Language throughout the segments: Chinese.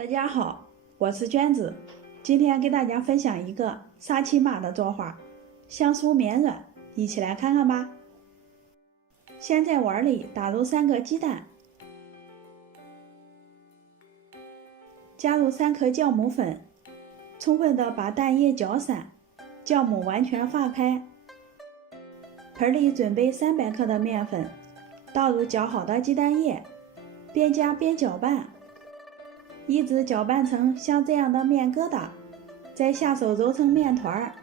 大家好，我是娟子，今天给大家分享一个沙琪玛的做法，香酥绵软，一起来看看吧。先在碗里打入3个鸡蛋，加入3颗酵母粉，充分的把蛋液搅散，酵母完全化开。盆里准备300克的面粉，倒入搅好的鸡蛋液，边加边搅拌，一直搅拌成像这样的面疙瘩，再下手揉成面团。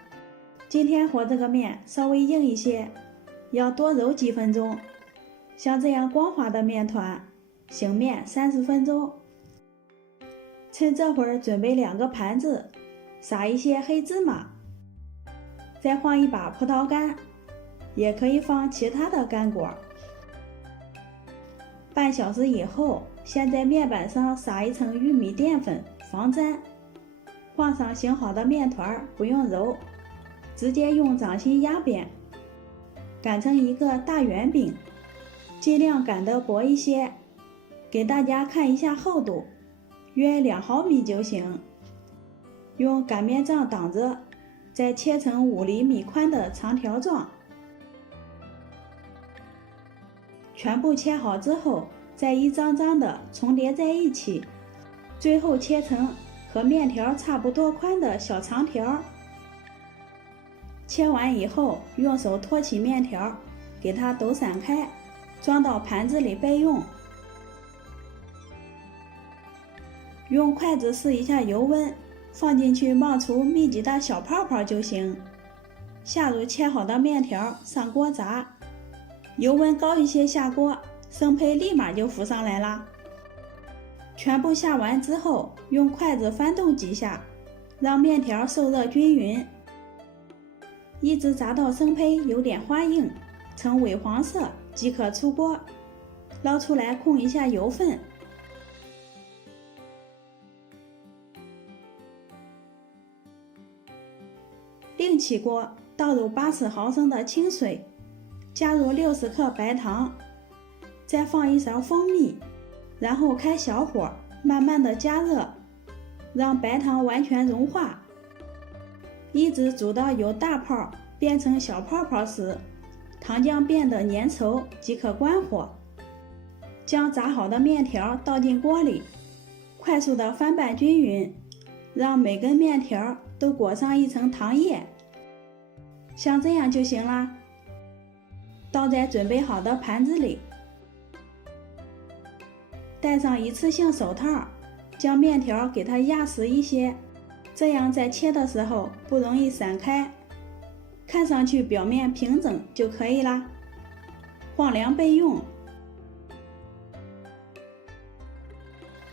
今天和这个面稍微硬一些，要多揉几分钟。像这样光滑的面团，醒面30分钟。趁这会儿准备2个盘子，撒一些黑芝麻，再放一把葡萄干，也可以放其他的干果。半小时以后，先在面板上撒一层玉米淀粉防粘，放上醒好的面团，不用揉，直接用掌心压扁，擀成一个大圆饼，尽量擀得薄一些。给大家看一下厚度，约2毫米就行。用擀面杖挡着，再切成5厘米宽的长条状。全部切好之后，再一张张的重叠在一起，最后切成和面条差不多宽的小长条。切完以后，用手托起面条，给它抖散开，装到盘子里备用。用筷子试一下油温，放进去冒出密集的小泡泡就行。下入切好的面条，上锅炸。油温高一些下锅，生胚立马就浮上来了。全部下完之后，用筷子翻动几下，让面条受热均匀，一直炸到生胚有点花硬，呈萎黄色即可出锅。捞出来控一下油分，另起锅，倒入80毫升的清水，加入60克白糖，再放一勺蜂蜜，然后开小火慢慢的加热，让白糖完全融化，一直煮到有大泡变成小泡泡时，糖浆变得粘稠即可关火。将炸好的面条倒进锅里，快速的翻拌均匀，让每根面条都裹上一层糖液，像这样就行啦。倒在准备好的盘子里，戴上一次性手套，将面条给它压实一些，这样在切的时候不容易散开，看上去表面平整就可以啦。放凉备用。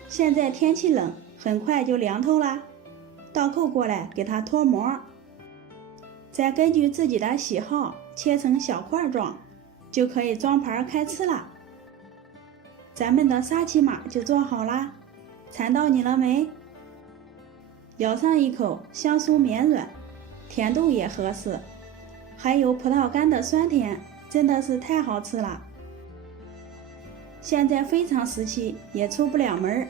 现在天气冷，很快就凉透啦。倒扣过来给它脱模，再根据自己的喜好切成小块状，就可以装盘开吃啦。咱们的沙琪玛就做好啦，馋到你了没？咬上一口，香酥绵软，甜度也合适，还有葡萄干的酸甜，真的是太好吃了。现在非常时期，也出不了门，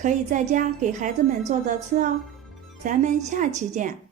可以在家给孩子们做着吃哦。咱们下期见。